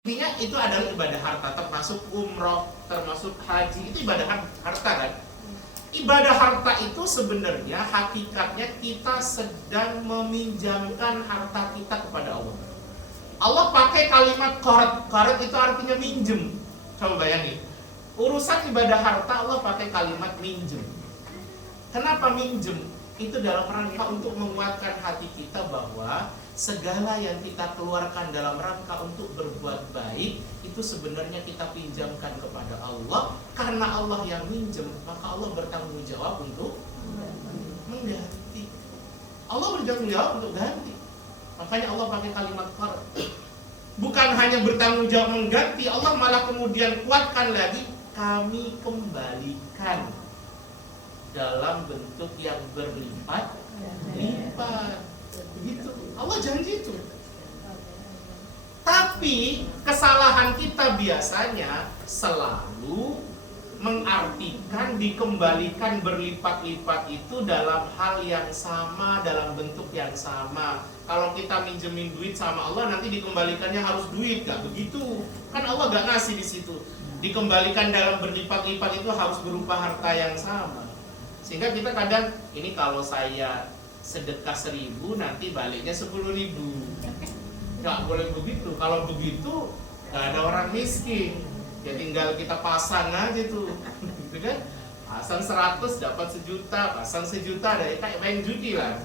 Intinya itu adalah ibadah harta, termasuk umroh, termasuk haji, itu ibadah harta kan? Ibadah harta itu sebenarnya hakikatnya kita sedang meminjamkan harta kita kepada Allah. Allah pakai kalimat qarat itu artinya minjem. Coba bayangin, urusan ibadah harta Allah pakai kalimat minjem. Kenapa minjem? Itu dalam rangka untuk menguatkan hati kita bahwa segala yang kita keluarkan dalam rangka untuk berbuat baik itu sebenarnya kita pinjamkan kepada Allah. Karena Allah yang minjem, maka Allah bertanggung jawab untuk mengganti. Allah bertanggung jawab untuk ganti. Makanya Allah pakai kalimat qard. Bukan hanya bertanggung jawab mengganti, Allah malah kemudian kuatkan lagi, kami kembalikan dalam bentuk yang berlipat-lipat. Begitu. Allah janji itu. Tapi kesalahan kita biasanya selalu mengartikan dikembalikan berlipat-lipat itu dalam hal yang sama, dalam bentuk yang sama. Kalau kita minjemin duit sama Allah, nanti dikembalikannya harus duit, gak begitu? Kan Allah gak ngasih di situ. Dikembalikan dalam berlipat-lipat itu harus berupa harta yang sama. Sehingga kita kadang, ini kalau saya sedekah 1.000 nanti baliknya 10.000. Gak boleh begitu. Kalau begitu gak ada orang miskin. Ya tinggal kita pasang aja tuh, gitu kan? Pasang 100 dapat 1 juta, pasang 1 juta dari kayak main judi lah.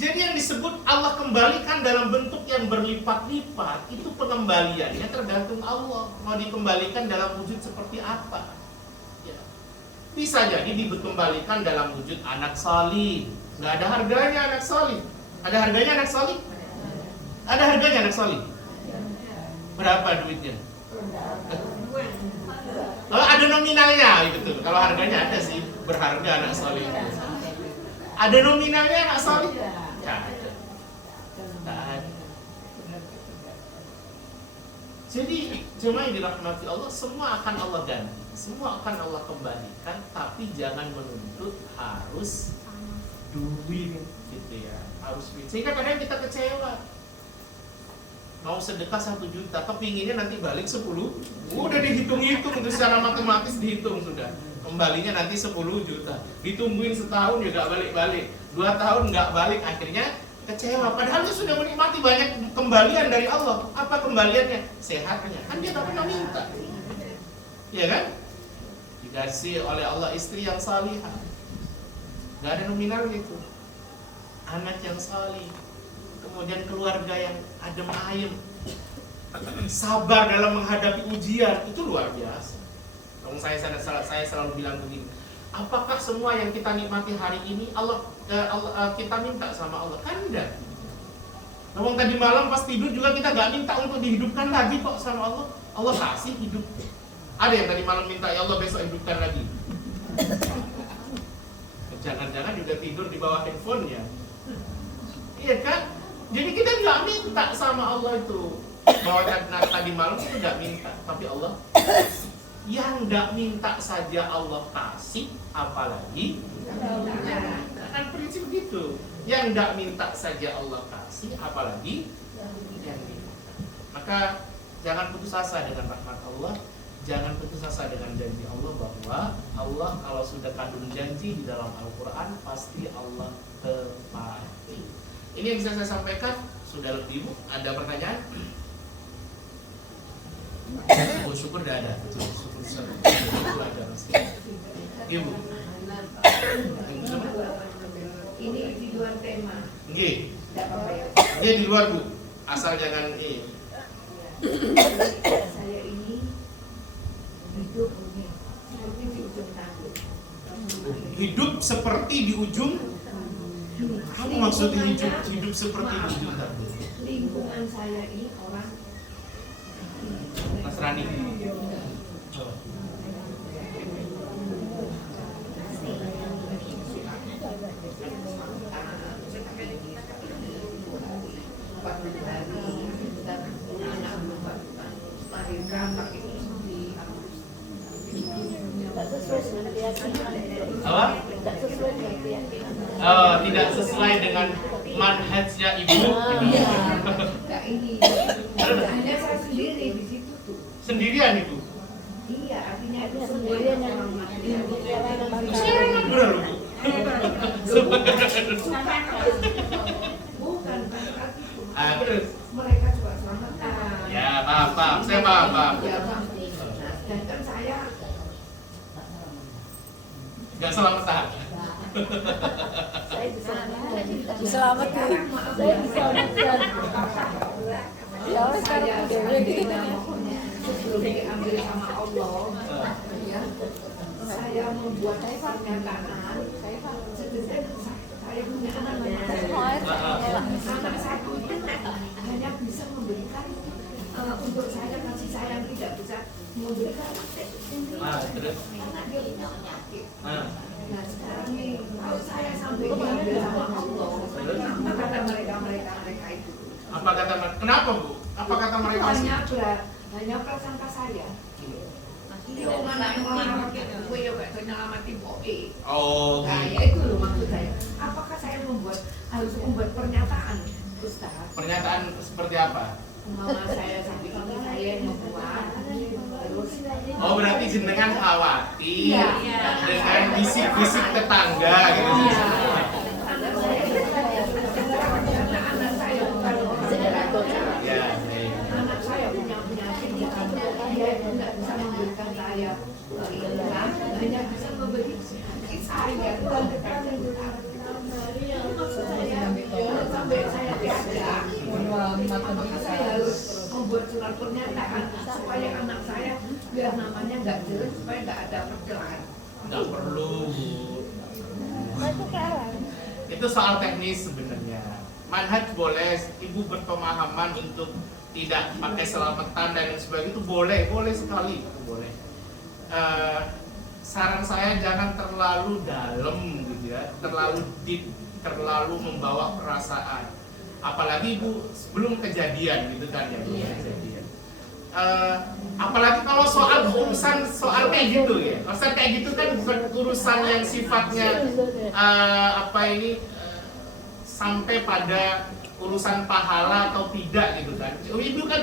Jadi yang disebut Allah kembalikan dalam bentuk yang berlipat-lipat, itu pengembaliannya tergantung Allah. Mau dikembalikan dalam wujud seperti apa? Ya. Bisa jadi dikembalikan dalam wujud anak salih. Nggak ada harganya anak salih. Ada harganya anak salih? Ada harganya anak salih? Berapa duitnya? Kalau ada nominalnya gitu. Kalau harganya ada sih, berharga anak salih. Ada nominalnya anak salih? Nggak ada. Nggak ada. Jadi cuma yang dirahmati Allah, semua akan Allah ganti, semua akan Allah kembalikan, tapi jangan menuntut harus duit gitu ya, harus duit. Sehingga kadang kita kecewa. Mau sedekah 1 juta, kepinginnya nanti balik 10. Udah dihitung-hitung, itu secara matematis dihitung sudah. Kembalinya nanti 10 juta. Ditungguin setahun juga balik-balik. 2 tahun nggak balik, akhirnya kecewa. Padahal dia sudah menikmati banyak kembalian dari Allah. Apa kembaliannya? Sehatnya. Kan dia tak pernah minta. Iya kan? Dikasih oleh Allah istri yang salihah. Nggak ada nominal itu. Anak yang salih. Kemudian keluarga yang adem ayem, sabar dalam menghadapi ujian, itu luar biasa. Saya selalu bilang begini, apakah semua yang kita nikmati hari ini kita minta sama Allah? Kan enggak. Ngomong tadi malam pas tidur juga kita gak minta untuk dihidupkan lagi kok sama Allah. Allah kasih hidup. Ada yang tadi malam minta, ya Allah besok hidupkan lagi. Jangan-jangan juga tidur di bawah handphonenya. Iya kan? Jadi kita nggak minta sama Allah itu. Bahwa tadi malam itu nggak minta, tapi Allah yang nggak minta saja Allah kasih, apalagi kan prinsip gitu. Yang nggak minta saja Allah kasih, apalagi yang minta. Maka jangan putus asa dengan rahmat Allah, jangan putus asa dengan janji Allah, bahwa Allah kalau sudah kandung janji di dalam Al-Quran pasti Allah tepati. Ini yang bisa saya sampaikan. Sudah lebih, Bu. Ada pertanyaan? Oh, syukur tidak ada. Betul, syukur ada. Ibu. Ini di luar tema. Nggih. Ini di luar, Bu. Asal jangan Saya ini hidup seperti di ujung tanduk. hidup seperti di ujung. Apa maksudnya hidup seperti di ujung tanduk? Lingkungan saya ini orang Nasrani. Apa? Tidak sesuai dengan manhajnya ibu. Enggak ini. Hanya saya sendiri di situ tuh. Sendirian Ibu? Iya, artinya itu Sendirian yang Bener loh Bu. bukan berarti itu. Terus? Mereka juga selamatan. Ya paham, saya paham. Ya, Bang. Nah, sedangkan saya Gak selamatan. saya diselamatkan. diselamatkan. Saya diselamatkan. Ya Allah, sekarang udah sebelum diambil sama Allah, ya, saya membuat pernyataan. Sedangkan saya punya anak satu itu hanya bisa memberikan untuk saya kasih sayang, tidak bisa memberikan Terus? karena dia punya penyakit. Nah, Nah sekarang nih, kalau saya sampai diambil sama Allah, apa kata mereka itu? apa kata mereka? Kenapa Bu? Apa kata mereka? Hanya prasangka saya. Ini orang orang gue ya gak nyelamatin boe. Oh, Nah ya itu loh maksud saya. Apakah saya harus membuat pernyataan, Ustaz? pernyataan seperti apa? Mama saya sampai ini saya yang membuat. Terus Oh, berarti jenengan khawatir Iya. dengan bisik-bisik tetangga gitu. Iya. Karena anak saya bukan orang dewasa. Ya, baik. Anak saya punya penyakit yang dia tidak bisa memberikan saya ikan, hanya bisa memberi saya dan maksud saya sampai saya tiada. Apakah saya harus membuat surat pernyataan supaya anak saya biar namanya nggak jelas, supaya nggak ada perkelahian? Nggak perlu Bu. Itu soal teknis sebenarnya. Manhaj boleh, ibu berpemahaman untuk tidak pakai selamatan dan lain sebagainya itu boleh sekali, itu boleh. Saran saya jangan terlalu dalam gitu ya, terlalu deep, terlalu membawa perasaan. Apalagi ibu sebelum kejadian gitu kan ya, belum kejadian. Apalagi kalau soal urusan soal kayak gitu ya, urusan kayak gitu kan bukan urusan yang sifatnya sampai pada urusan pahala atau tidak gitu kan. Ibu kan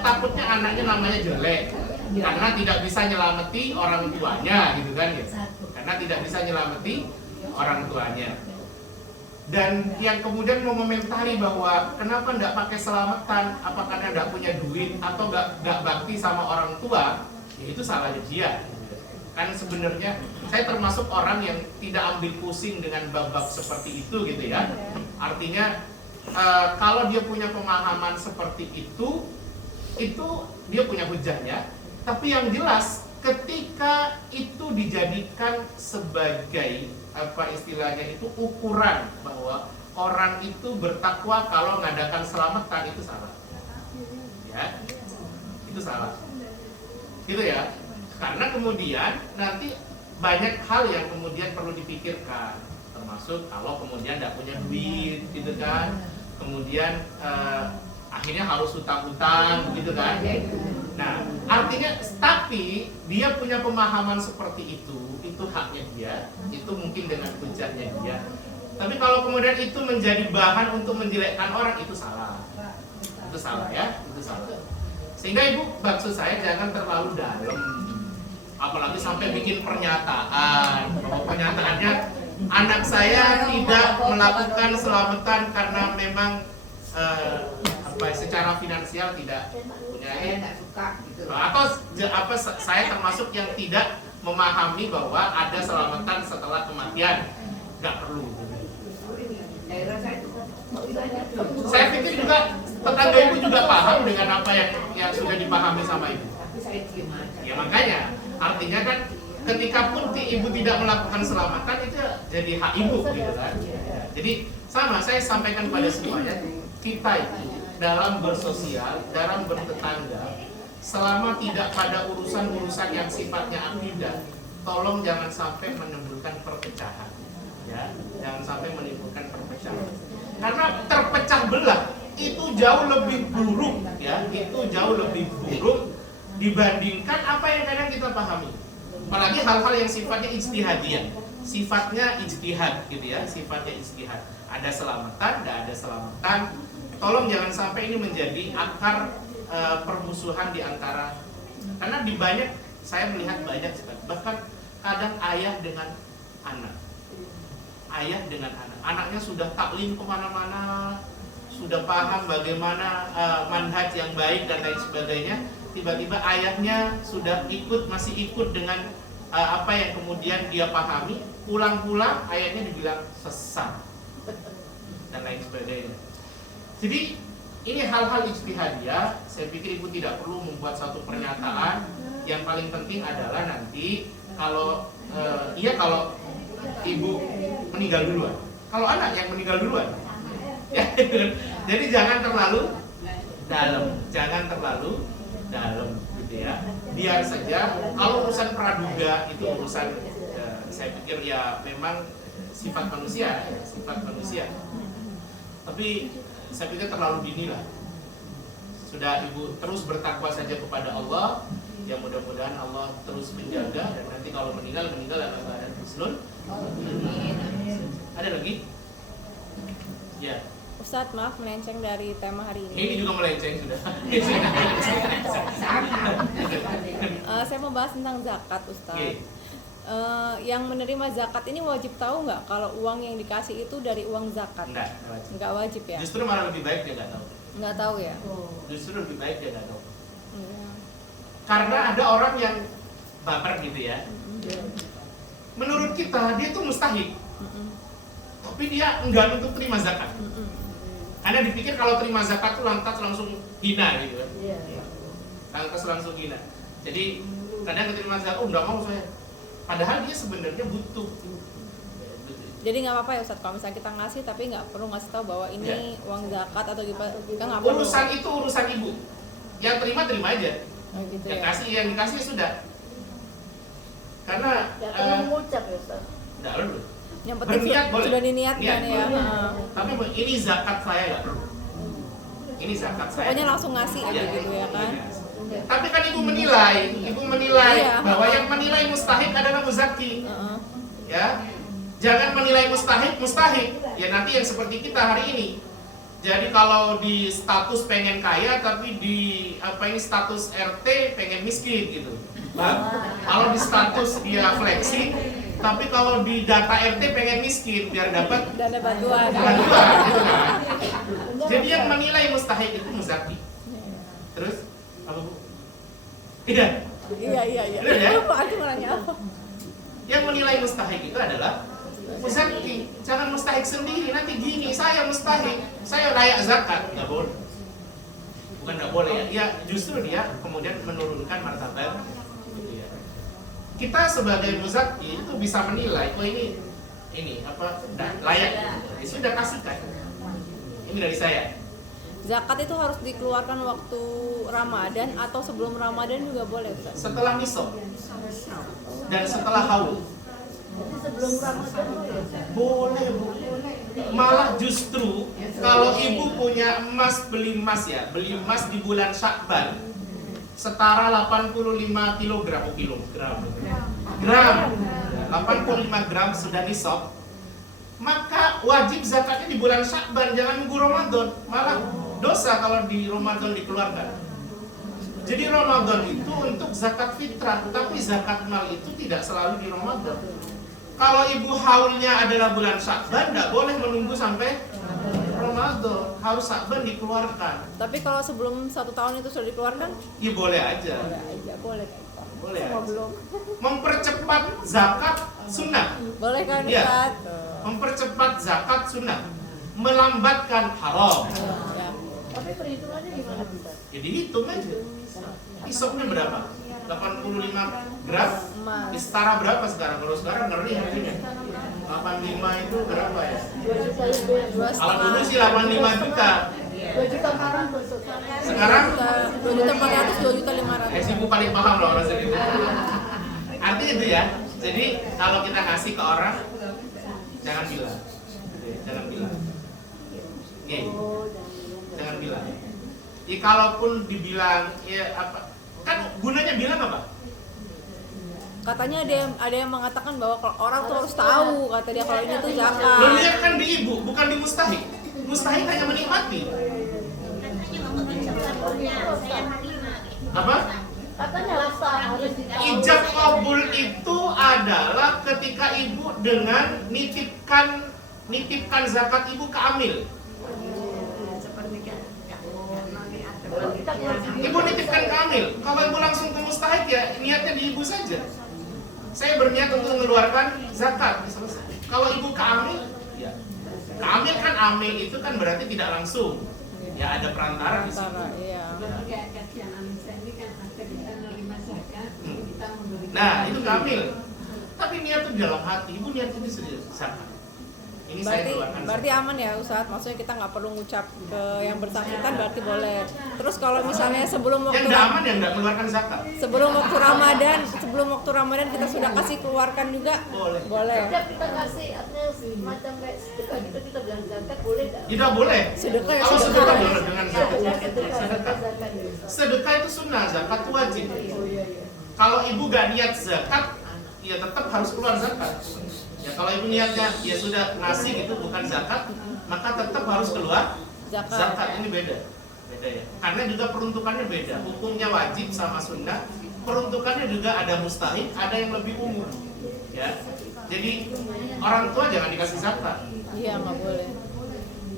takutnya anaknya namanya jelek karena tidak bisa nyelamati orang tuanya gitu kan ya. Karena tidak bisa nyelamati orang tuanya. Dan yang kemudian mengomentari bahwa kenapa nggak pakai selamatan, apa karena nggak punya duit atau nggak bakti sama orang tua, ya itu salahnya dia. Kan sebenarnya saya termasuk orang yang tidak ambil pusing dengan bab-bab seperti itu gitu ya. Artinya kalau dia punya pemahaman seperti itu dia punya hujahnya. Tapi yang jelas ketika itu dijadikan sebagai apa istilahnya itu ukuran bahwa orang itu bertakwa kalau mengadakan selamatan, itu salah. Ya, itu salah. Gitu ya. Karena kemudian nanti banyak hal yang kemudian perlu dipikirkan, termasuk kalau kemudian tidak punya duit, gitu kan, kemudian akhirnya harus hutang-hutang, gitu kan. Nah, artinya tapi dia punya pemahaman seperti itu haknya dia, itu mungkin dengan hujahnya dia. Tapi kalau kemudian itu menjadi bahan untuk menjelekkan orang, itu salah. Itu salah ya, itu salah. Sehingga ibu maksud saya jangan terlalu dalam. Apalagi sampai bikin pernyataan bahwa pernyataannya anak saya tidak melakukan selamatan karena memang secara finansial tidak punya, Saya nggak suka gitu. atau saya termasuk yang tidak memahami bahwa ada selamatan setelah kematian, nggak perlu. Daerah saya itu Saya pikir juga tetangga ibu juga paham dengan apa yang sudah dipahami sama ibu. tapi saya diem aja. Ya makanya artinya kan ketika pun ibu tidak melakukan selamatan itu jadi hak ibu gitu kan. Jadi sama saya sampaikan pada semuanya, kita itu dalam bersosial, dalam bertetangga, selama tidak pada urusan-urusan yang sifatnya akidah, tolong jangan sampai menimbulkan perpecahan. Ya, jangan sampai menimbulkan perpecahan. Karena terpecah belah itu jauh lebih buruk ya, itu jauh lebih buruk dibandingkan apa yang kadang kita pahami. Apalagi hal-hal yang sifatnya ijtihadiyah, sifatnya ijtihad gitu ya, sifatnya ijtihad. Ada selamatan, tidak ada selamatan. Tolong jangan sampai ini menjadi akar permusuhan di antara, karena di banyak saya melihat banyak sekali, bahkan kadang ayah dengan anak, anaknya sudah taklim kemana-mana, sudah paham bagaimana manhaj yang baik dan lain sebagainya, tiba-tiba ayahnya masih ikut dengan apa yang kemudian dia pahami, pulang-pulang ayahnya dibilang sesat dan lain sebagainya. Jadi ini hal-hal ijtihadiyah. Saya pikir ibu tidak perlu membuat satu pernyataan. Yang paling penting adalah nanti kalau kalau ibu meninggal duluan, kalau anak yang meninggal duluan, ya, jadi jangan terlalu dalam, gitu ya. Biar saja. Kalau urusan praduga itu urusan, saya pikir ya memang sifat manusia. Tapi saya pikir terlalu dini lah. Sudah ibu terus bertakwa saja kepada Allah. Ya mudah-mudahan Allah terus menjaga, dan nanti kalau meninggal dalam keadaan husnul. Ada lagi? Ya. Ustadz, maaf melenceng dari tema hari ini. Ini juga melenceng sudah. Saya mau bahas tentang zakat, Ustadz. Okay. Yang menerima zakat ini wajib tahu nggak kalau uang yang dikasih itu dari uang zakat? Nggak wajib ya? Justru malah lebih baik dia nggak tahu. Nggak tahu ya? Justru lebih baik dia nggak tahu. Iya. Karena ada orang yang baper gitu ya. Menurut kita dia tuh mustahik, tapi dia enggan untuk terima zakat. Karena dipikir kalau terima zakat tuh lantas langsung hina gitu kan. Lantas langsung hina. Jadi kadang keterima zakat, nggak mau saya. Padahal dia sebenarnya butuh. Jadi nggak apa-apa ya Ustadz kalau misalnya kita ngasih tapi nggak perlu ngasih tahu bahwa ini uang zakat atau kita nggak perlu. Urusan itu urusan ibu. Yang terima aja. Oh, gitu yang ya. dikasih sudah. Karena mengucap ya Ustaz. enggak perlu. Yang penting Berniat boleh. sudah diniatkan ya. Tapi ini zakat saya nggak perlu. Ini zakat saya. Pokoknya langsung ngasih aja gitu ya kan. Tapi kan ibu menilai Iya. bahwa yang menilai mustahik adalah muzaki. Ya. Jangan menilai mustahik. Ya nanti yang seperti kita hari ini. Jadi kalau di status pengen kaya tapi di status RT pengen miskin gitu. Kalau di status dia flexing, tapi kalau di data RT pengen miskin biar dapat dana bantuan. gitu kan. Jadi yang menilai mustahik itu muzaki. Terus apa Bu? Iya. Iya. Benar ya? Aku nanya apa? Yang menilai mustahik itu adalah muzaki. Jangan mustahik sendiri. Nanti gini, saya mustahik, saya layak zakat. Nggak boleh. Bukan nggak boleh ya. Ya justru dia kemudian menurunkan martabat. Gitu ya. Kita sebagai muzaki itu bisa menilai, oh ini layak. Ya sudah kasihkan. Ini dari saya. Zakat itu harus dikeluarkan waktu Ramadan atau sebelum Ramadan juga boleh Ustaz? Setelah nisab dan setelah haul. Jadi sebelum Ramadan Boleh Bu. Malah justru kalau ibu punya emas, beli emas di bulan Syakban setara 85 gram 85 gram sudah nisab, maka wajib zakatnya di bulan Syakban, jangan nunggu Ramadan. Malah dosa kalau di Ramadan dikeluarkan. Jadi Ramadan itu untuk zakat fitrah, tapi zakat mal itu tidak selalu di Ramadan. Kalau ibu haulnya adalah bulan Syakban, tidak boleh menunggu sampai Ramadan, harus Syakban dikeluarkan. Tapi kalau sebelum 1 tahun itu sudah dikeluarkan? Ya boleh aja. Boleh. Boleh. Sama belum? Mempercepat zakat sunnah. Boleh kan Iya. Ustaz? Mempercepat zakat sunnah. Melambatkan haram. Ya. tapi perhitungannya gimana Ustaz? Jadi hitung aja. Isopnya berapa? 85 gram. Emas. Setara berapa sekarang? Kalau sekarang ngeri harganya. 85 itu berapa ya? 2 juta lebih. Kalau dulu sih 85 juta. 2 juta sekarang Ustaz. Sekarang 2.400.000, 2.500.000. ibu paling paham loh orang segitu. Artinya itu ya. Jadi kalau kita ngasih ke orang, jangan bilang. Jangan bilang. Oke. Jangan bilang. Ya kalaupun dibilang ya apa? Kan gunanya bilang apa? Katanya ada yang mengatakan bahwa kalau orang tuh harus tahu, kata dia kalau ini tuh zakat. Lo lihat kan di ibu, bukan di mustahik. Mustahik hanya menikmati. Apa? Katanya harus ditahu. Ijab kabul itu adalah ketika ibu dengan nitipkan zakat ibu ke amil. Ibu nitipkan ke amil. Kalau ibu langsung ke mustahik ya niatnya di ibu saja. Saya berniat untuk mengeluarkan zakat. Selesai. Kalau ibu ke amil, ya. Ke amil kan amil itu kan berarti tidak langsung. Ya ada perantara di situ. Iya. Nah itu kamil. Tapi niat itu dalam hati. Ibu niat itu serius zakat. Ini saya keluarkan. Berarti aman ya Ustadz, maksudnya kita nggak perlu ngucap ke yang bersangkutan, berarti boleh. Terus kalau misalnya sebelum Yang waktu tidak aman yang tidak mengeluarkan zakat. sebelum waktu Ramadan kita sudah kasih keluarkan juga, boleh. Setiap kita kasih artinya semacam kayak sedekah gitu kita bilang zakat boleh nggak? Tidak boleh. Sedekah ya Kalau sedekah. sedekah boleh dengan zakat. Sedekah. Sedekah itu sunnah, zakat itu wajib. Oh iya. Kalau ibu gak niat zakat, ya tetap harus keluar zakat. Ya kalau ibu niatnya ya sudah ngasih itu bukan zakat, maka tetap harus keluar zakat. Ini beda ya. Karena juga peruntukannya beda. Hukumnya wajib sama sunnah. Peruntukannya juga ada mustahil, ada yang lebih umum. Ya. Jadi orang tua jangan dikasih zakat. Iya nggak boleh.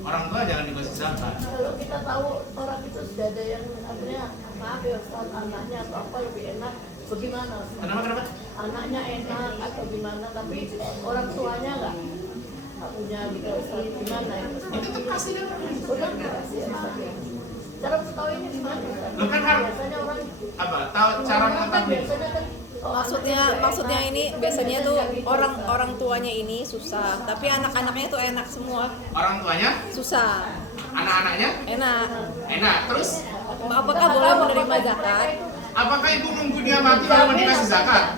Orang tua jangan dikasih zakat. Kalau kita tahu orang itu sudah ada yang artinya maaf ya Ustaz, anaknya atau apa lebih enak, bagaimana? Kenapa? Anaknya enak atau gimana, tapi orang tuanya nggak punya gitu Ustaz, gimana ya? Itu tetap kasih dan Udah dikasih ya Ustaz ya. Cara tahu ini gimana Ustaz? Lo kan harus Biasanya orang apa? Tahu cara kan mengetahui. biasanya kan Maksudnya ini biasanya tuh orang tuanya ini susah, tapi anak-anaknya tuh enak semua. Orang tuanya, Susah, anak-anaknya enak. enak. Terus Apakah boleh menerima zakat? apakah ibu nunggu dia mati baru dikasih zakat?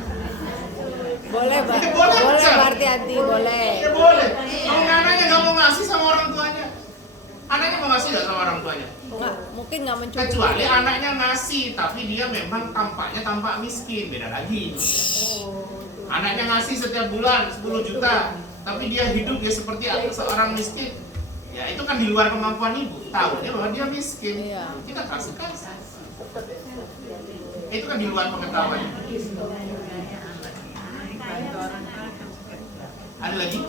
Boleh, Mbak. Ya, boleh Boleh, aja. berarti hati boleh. Ya boleh. Kalau anaknya nggak mau ngasih sama orang tuanya, anaknya mau ngasih nggak sama orang tuanya? Mungkin nggak mencuri. Kecuali anaknya ngasih, tapi dia memang tampaknya tampak miskin, beda lagi. Anaknya ngasih setiap bulan 10 juta, tapi dia hidup ya seperti seorang miskin. Ya itu kan di luar kemampuan ibu. Tahunya bahwa dia miskin. Iya. Kita kasih. Itu kan di luar pengetahuan. Ada lagi?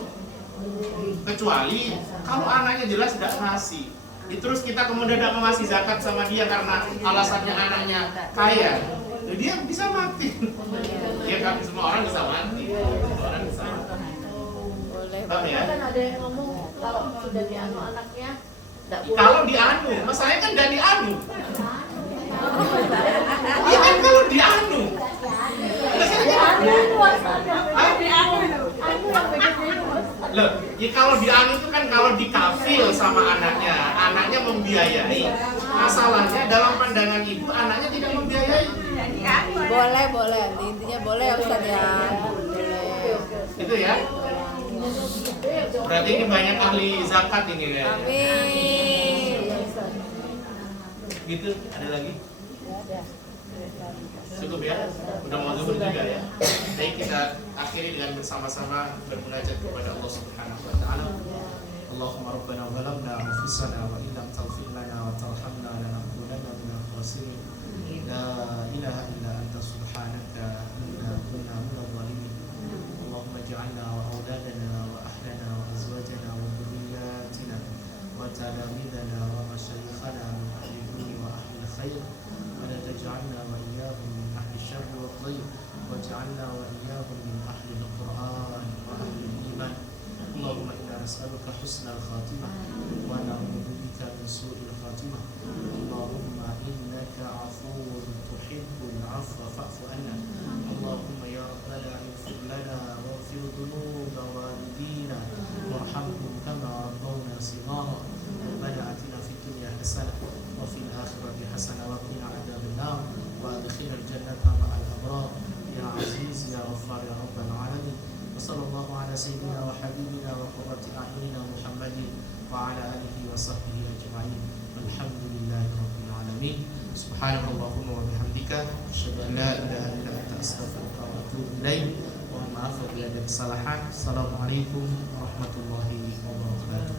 Kecuali kalau anaknya jelas tidak ngasih. Terus kita kemudian tidak mengasih zakat sama dia karena alasannya anaknya kaya. Dia bisa mati. Ya kan semua orang bisa mati. Semua orang bisa mati. Boleh. Paham ya? kan ada yang ngomong kalau sudah dianu anaknya nggak boleh. Kalau dianu, masalahnya kan tidak dianu. Iya kan kalau dianu. Loh, ya kalau dianu itu kan kalau dikafil sama anaknya membiayai. Masalahnya dalam pandangan ibu, anaknya tidak membiayai. Boleh. Intinya boleh ya Ustaz ya. Boleh. Itu ya. Berarti ini banyak ahli zakat ini ya. Amin. Gitu, ada lagi? Cukup ya? Udah mau zuhur juga ya. Baik, kita akhiri dengan bersama-sama bermunajat kepada Allah Subhanahu wa taala. Allahumma rabbana zalamna anfusana wa illam taghfir lana wa tarhamna lanakunanna minal khasirin. La ilaha illa anta subhanaka inna kunna minadh dhalimin. Allahumma ij'alna wa awladana wa ahlana wa azwajana wa dhurriyyatina wa talamidana wa mashayikhana min ahli al-birri wa ahli al-khair. ولا تجعلنا وإياهم من أهل الشر والضيق واجعلنا وإياهم من أهل القرآن وأهل الإيمان. اللهم إنا نسألك حسن الخاتمة ونعوذ بك من سوء الخاتمة. اللهم إنك عفو تحب العفو فاعف عنا. اللهم يا ربنا اغفر لنا واغفر ذنوب والدينا وارحمهم كما ربونا صغارا. ربنا آتنا في الدنيا حسنة وفي الآخرة حسنة وقنا عذاب النار وادخلنا الجنة مع الأبرار يا عزيز يا غفار يا رب العالمين. وصلى الله على سيدنا وحبيبنا وقرة أعيننا محمد وعلى آله وصحبه أجمعين والحمد لله رب العالمين. سبحانك اللهم وبحمدك أشهد أن لا إله إلا أنت أستغفرك وأتوب إليك. Mohon maaf apabila ada kesalahan. Assalamualaikum warahmatullahi wabarakatuh.